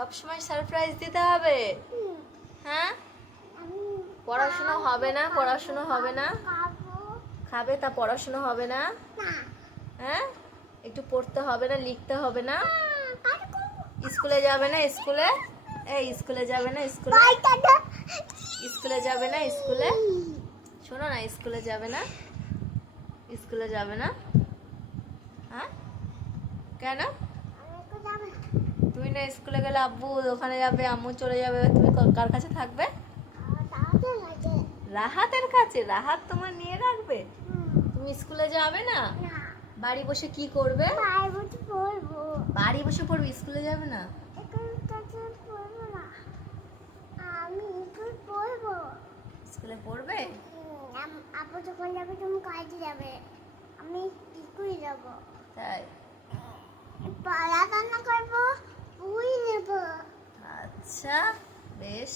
সবসময় সারপ্রাইজ দিতে হবে। হ্যাঁ? পড়াশোনা হবে না, পড়াশোনা হবে না। খাবে তা পড়াশোনা হবে না। হ্যাঁ? একটু পড়তে হবে না, লিখতে হবে না। স্কুলে যাবে না, স্কুলে? এই, স্কুলে যাবে না, স্কুলে? স্কুলে যাবে না, স্কুলে? শোনো না, স্কুলে যাবে না। স্কুলে যাবে না। হ্যাঁ? কেন? তুমি স্কুলে গেলে আব্বু ওখানে যাবে আম্মু চলে যাবে তুমি কার কাছে থাকবে? রাহাতের কাছে? রাহাত তোমার নিয়ে রাখবে? তুমি স্কুলে যাবে না? বাড়ি বসে কি করবে? বাড়ি বসে পড়বে স্কুলে যাবে না? আমি স্কুল পড়ব? স্কুলে পড়বে আপু যখন যাবে তুমি কাজে যাবে আমি স্কুলে যাব। তাই? আচ্ছা বেশ